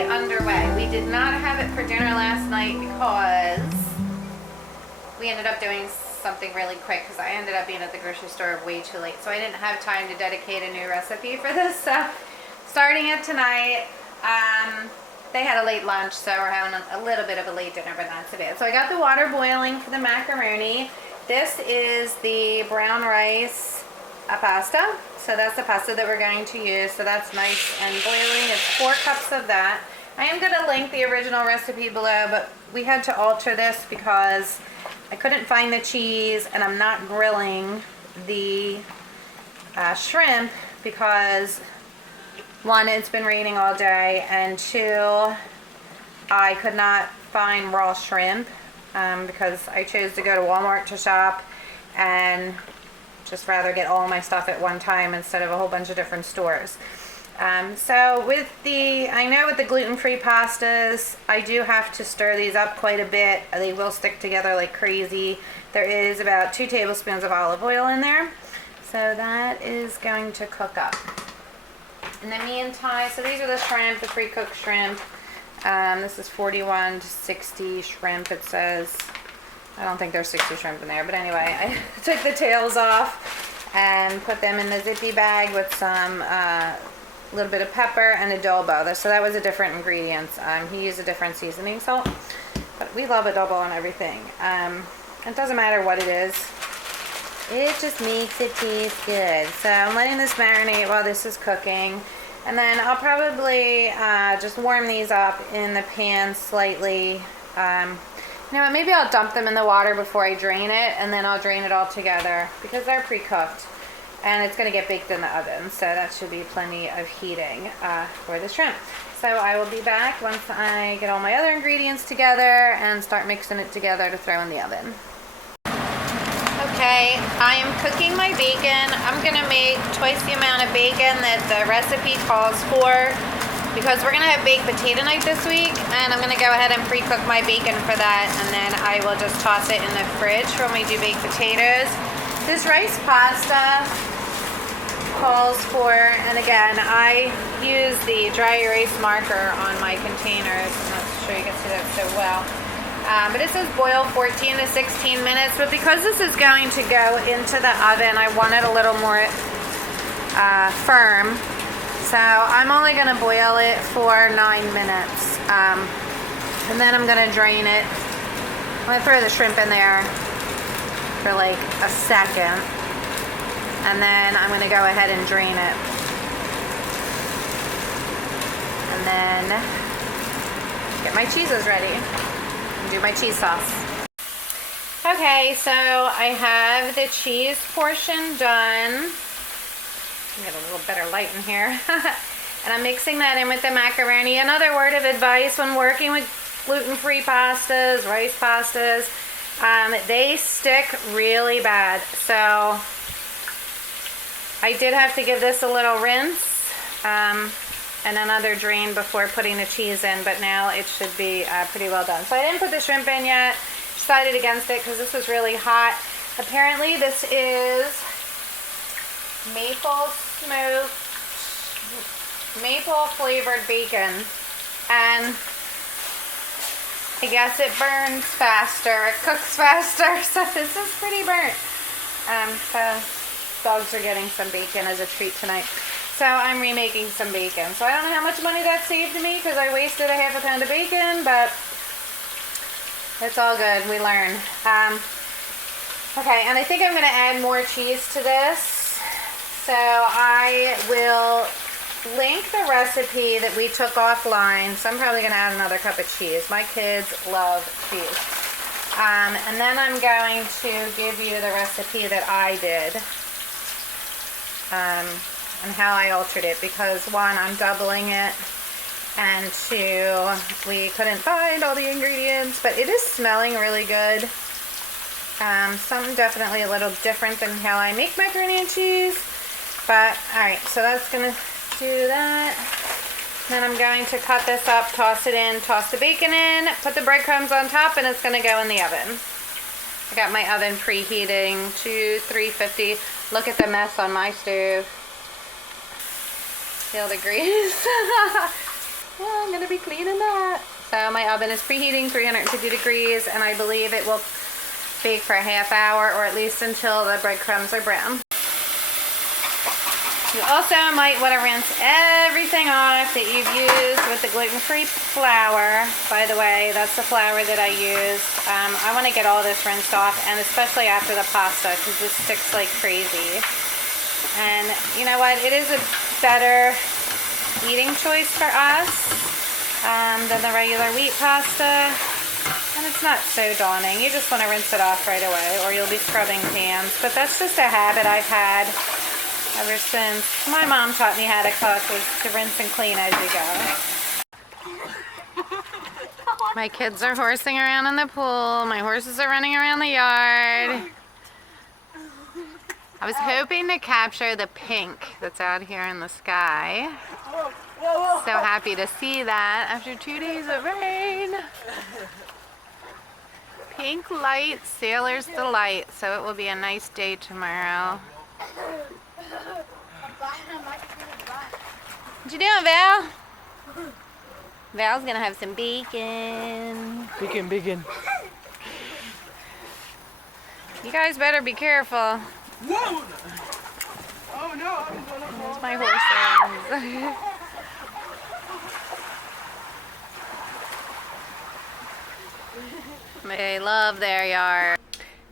day underway. We did not have it for dinner last night because we ended up doing something really quick because I ended up being at the grocery store way too late, so I didn't have time to dedicate a new recipe for this. So starting it tonight, they had a late lunch, so we're having a little bit of a late dinner, but not so bad. So I got the water boiling for the macaroni. This is the brown rice pasta. So that's the pasta that we're going to use. So that's nice and boiling. It's 4 cups of that. I am going to link the original recipe below, but we had to alter this because I couldn't find the cheese, and I'm not grilling the shrimp because 1, it's been raining all day, and 2, I could not find raw shrimp because I chose to go to Walmart to shop and just rather get all my stuff at one time instead of a whole bunch of different stores. So I know with the gluten-free pastas, I do have to stir these up quite a bit. They will stick together like crazy. There is about 2 tablespoons of olive oil in there. So that is going to cook up. In the meantime, so these are the shrimp, the pre-cooked shrimp. This is 41 to 60 shrimp, it says. I don't think there's 60 shrimp in there, but anyway, I took the tails off and put them in the zippy bag with some little bit of pepper and adobo. So that was a different ingredients. He used a different seasoning salt, but we love adobo on everything. It doesn't matter what it is. It just makes it taste good. So I'm letting this marinate while this is cooking. And then I'll probably just warm these up in the pan slightly. You know what, maybe I'll dump them in the water before I drain it, and then I'll drain it all together because they're pre-cooked. And it's going to get baked in the oven, so that should be plenty of heating for the shrimp. So I will be back once I get all my other ingredients together and start mixing it together to throw in the oven. Okay, I am cooking my bacon. I'm going to make twice the amount of bacon that the recipe calls for because we're going to have baked potato night this week, and I'm going to go ahead and pre-cook my bacon for that, and then I will just toss it in the fridge for when we do baked potatoes. This rice pasta calls for, and again, I use the dry erase marker on my containers. I'm not sure you can see that so well. But it says boil 14 to 16 minutes, but because this is going to go into the oven, I want it a little more firm. So I'm only going to boil it for 9 minutes. And then I'm going to drain it. I'm going to throw the shrimp in there for like a second. And then I'm going to go ahead and drain it. And then get my cheeses ready. Do my cheese sauce. Okay, so I have the cheese portion done. Get a little better light in here. And I'm mixing that in with the macaroni. Another word of advice when working with gluten-free pastas, rice pastas, they stick really bad. So I did have to give this a little rinse. And another drain before putting the cheese in, but now it should be pretty well done. So I didn't put the shrimp in yet. Decided against it because this was really hot. Apparently this is maple flavored bacon, and I guess it burns faster, it cooks faster, so this is pretty burnt. So dogs are getting some bacon as a treat tonight. So I'm remaking some bacon. So I don't know how much money that saved me because I wasted a half a pound of bacon, but it's all good. We learn. Okay, and I think I'm going to add more cheese to this. So I will link the recipe that we took offline. So I'm probably going to add another cup of cheese. My kids love cheese. And then I'm going to give you the recipe that I did. And how I altered it because 1, I'm doubling it, and 2, we couldn't find all the ingredients, but it is smelling really good. Something definitely a little different than how I make macaroni and cheese, but alright, so that's going to do that. Then I'm going to cut this up, toss it in, toss the bacon in, put the breadcrumbs on top, and it's going to go in the oven. I got my oven preheating to 350. Look at the mess on my stove. Feel the grease. Well, I'm gonna be cleaning that. So my oven is preheating 350 degrees, and I believe it will bake for a half hour, or at least until the breadcrumbs are brown. You also might want to rinse everything off that you've used with the gluten-free flour. By the way, that's the flour that I use. I want to get all this rinsed off, and especially after the pasta, because this sticks like crazy. And you know what? It is a better eating choice for us than the regular wheat pasta. And it's not so daunting. You just want to rinse it off right away, or you'll be scrubbing pans. But that's just a habit I've had ever since my mom taught me how to cook, was to rinse and clean as you go. My kids are horsing around in the pool. My horses are running around the yard. I was hoping to capture the pink that's out here in the sky. So happy to see that after 2 days of rain. Pink light, sailor's delight. So it will be a nice day tomorrow. What you doing, Val? Val's gonna have some bacon. Bacon. You guys better be careful. Whoa! Oh no, I'm gonna fall. There's my horses. They love their yard.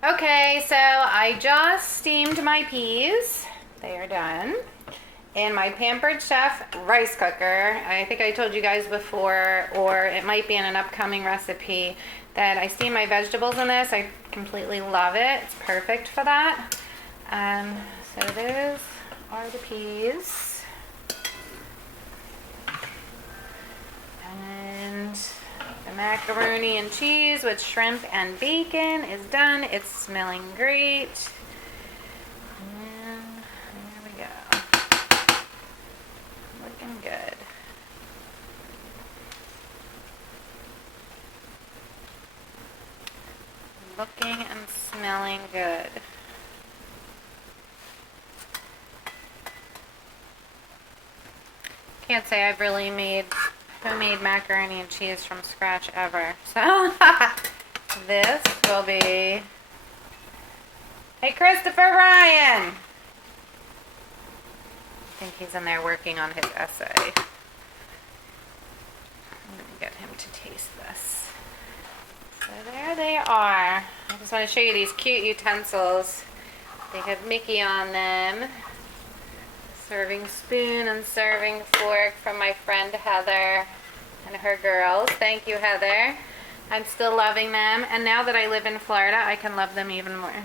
Okay, so I just steamed my peas. They are done. In my Pampered Chef rice cooker. I think I told you guys before, or it might be in an upcoming recipe, that I steam my vegetables in this. I completely love it. It's perfect for that. So those are the peas. And the macaroni and cheese with shrimp and bacon is done. It's smelling great. And there we go. Looking good. Looking and smelling good. Can't say I've really made homemade macaroni and cheese from scratch ever. So this will be... Hey, Christopher Ryan! I think he's in there working on his essay. I'm going to get him to taste this. So there they are. I just want to show you these cute utensils. They have Mickey on them. Serving spoon and serving fork from my friend Heather and her girls. Thank you, Heather. I'm still loving them. And now that I live in Florida, I can love them even more.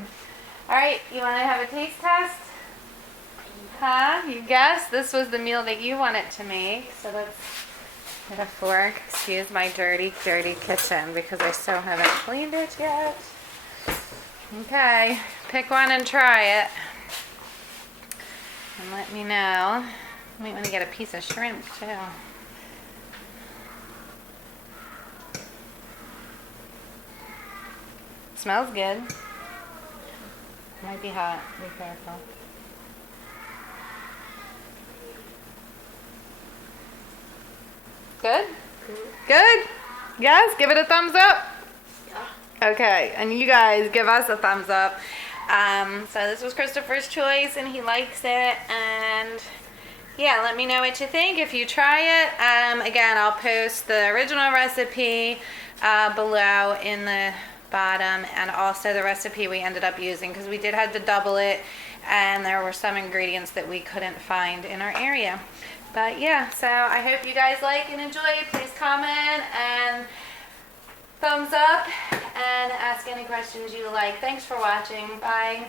All right, you want to have a taste test? Huh? You guessed this was the meal that you wanted to make. So let's get a fork. Excuse my dirty, dirty kitchen because I still haven't cleaned it yet. Okay, pick one and try it. And let me know. You might want to get a piece of shrimp too. Smells good. Might be hot. Be careful. Good? Good? Yes? Give it a thumbs up? Yeah. Okay, and you guys give us a thumbs up. So this was Christopher's choice and he likes it, and yeah, let me know what you think if you try it. Again, I'll post the original recipe below in the bottom, and also the recipe we ended up using because we did have to double it and there were some ingredients that we couldn't find in our area. But yeah, so I hope you guys like and enjoy. Please comment and thumbs up and ask any questions you like. Thanks for watching. Bye.